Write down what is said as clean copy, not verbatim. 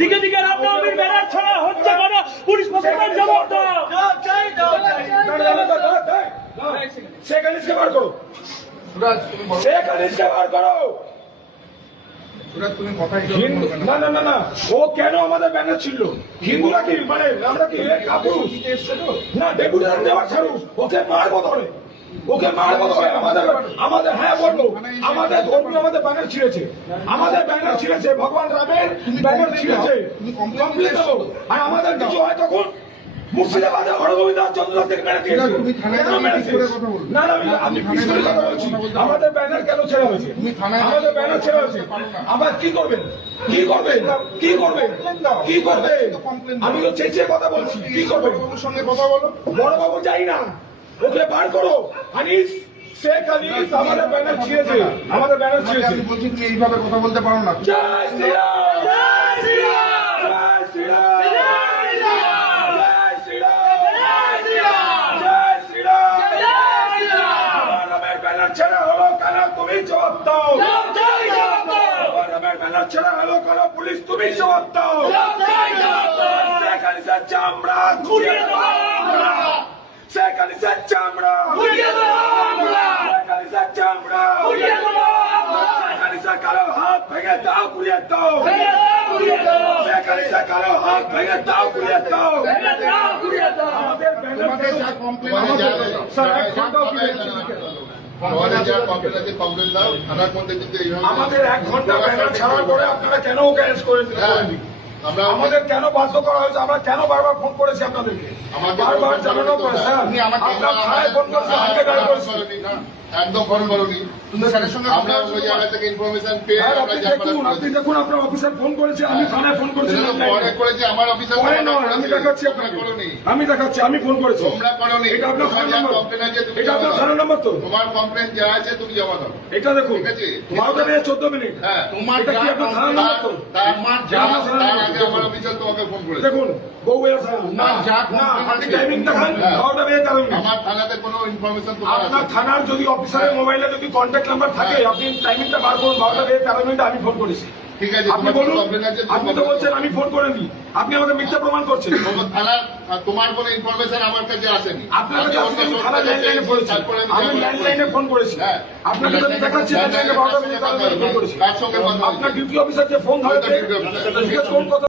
দিকে দিকে রামনবমীর ব্যানার ছড়া হচ্ছে কেন? পুলিশ প্রশাসন জবাব দাও। শেখ হাসিনাকে বার করো, শেখ হাসিনাকে বার করো। না না না না, ও কেন আমাদের ব্যানার ছিল? হিন্দুরা কি মানে আমরা কি কাপুরুষ না? ডেপুটেশন দেওয়ার ছাড়ুক, ওকে মারবো ধরে, ওকে মারবো ধরে। আমাদের হ্যাঁ বলবো, আমাদের ধর্মী আমাদের ব্যানার ছিঁড়েছে, আমাদের ব্যানার ছিঁড়েছে, ভগবান রামের ব্যানার ছিঁড়েছে, কমপ্লিট দেবো। আর আমাদের কিছু হয় তখন মুর্শিদাবাদে হরগোবিন্দ চন্দ্র থেকে মেরে দিয়েছে। না না, আমি পিছনে কথা বলছি। আমাদের ব্যানার কেন ছেড়া হয়েছে? আমাদের ব্যানার ছেড়া হয়েছে। আবার কি করবেন? কি করবেন? কি করবেন? কি করবেন? আমি তো চেঁচিয়ে কথা বলছি। কি করবেন? সঙ্গে কথা বলো। বড় বাবু যাই না, ওকে বার করো। আনিস, শেখ আনিস আমাদের ব্যানার ছিঁড়েছে, আমাদের ব্যানার ছিঁড়েছে। আমি বলছি তুমি এইভাবে কথা বলতে পারো না। জয় শ্রীরাম, জয় শ্রীরাম, জয় শ্রীরাম, ছেড়া হলো কেন? তুমি জবাব দাও। ব্যানার ছেড়া হলো কেন? পুলিশ তুমি জবাব দাও। শেখ হাসিনার চামড়া ঘুরিয়ে দেবো আমরা, শেখ হাসিনার চামড়া ঘুরিয়ে দেবো আমরা, শেখ হাসিনার চামড়া ঘুরিয়ে দেবো আমরা, শেখ হাসিনার কালো হাত ভেঙে দাও, ঘুরিয়ে দাও, শেখ হাসিনার কালো হাত ভেঙে দাও, ঘুরিয়ে দাও। আমাদের ব্যানার যা কমপ্লেন আছে স্যার এক ঘন্টাও কি আমাদের 1 ঘন্টা ব্যানার ছাড়ার পরে আপনারা কেন ওকে অ্যারেস্ট করে দিলেন? আমাদের কেন বাধ্য করা হয়েছে? আমরা কেন বারবার ফোন করেছি আপনাদেরকে? বারবার জানানো করে স্যার, আপনার থানায় ফোন করেছি, হাতে গাড়ি করেছি। একদম ফোন করোনি তুমি স্যারের সঙ্গে। আমরা ওই জায়গা থেকে ইনফরমেশন পেয়ে আপনি দেখুন আপনার অফিসার ফোন করেছে, আমি থানায় ফোন করেছি। পরে করেছি আমার অফিসার। আমি দেখাচ্ছি আপনাকে, আমি দেখাচ্ছি, আমি ফোন করেছি। তোমরা করোনি। এটা আপনার থানা নম্বর, এটা আপনার থানা নম্বর তো? তোমার কমপ্লেন যা আছে তুমি জমা দাও। এটা দেখুন, ঠিক আছে, 12টা বেজে 14 মিনিট। হ্যাঁ, তোমার এটা কি আপনার থানা নম্বর তো? তার আগে আমার অফিসার তোমাকে ফোন করেছে। দেখুন বউয়ের না, আপনি টাইমিং দেখান, 12টা বেজে 13 মিনিট। আমার থানাতে কোনো ইনফরমেশন তোমার আপনার থানার যদি অফিসারের মোবাইলে যদি কন্ট্যাক্ট নাম্বার থাকে, আপনি টাইমিংটা বার করুন। 12টা বেজে 13 মিনিট আমি ফোন করেছি। ঠিক আছে, আপনি বলুন। আপনি তো বলছেন আমি ফোন করিনি, আপনি আমাকে মিথ্যা প্রমাণ করছেন। থানার তোমার কোনো ইনফরমেশন আমার কাছে আসেনি। আপনার কাছে আমি থানা ল্যান্ডলাইনে করেছি, আমি ল্যান্ডলাইনে ফোন করেছি। আপনাকে তো দেখাচ্ছি ল্যান্ডলাইনে 12টা বেজে 13 মিনিট ফোন করেছি। আপনার ডিউটি অফিসার যে ফোন ধরেছে, জিজ্ঞেস করুন কথা।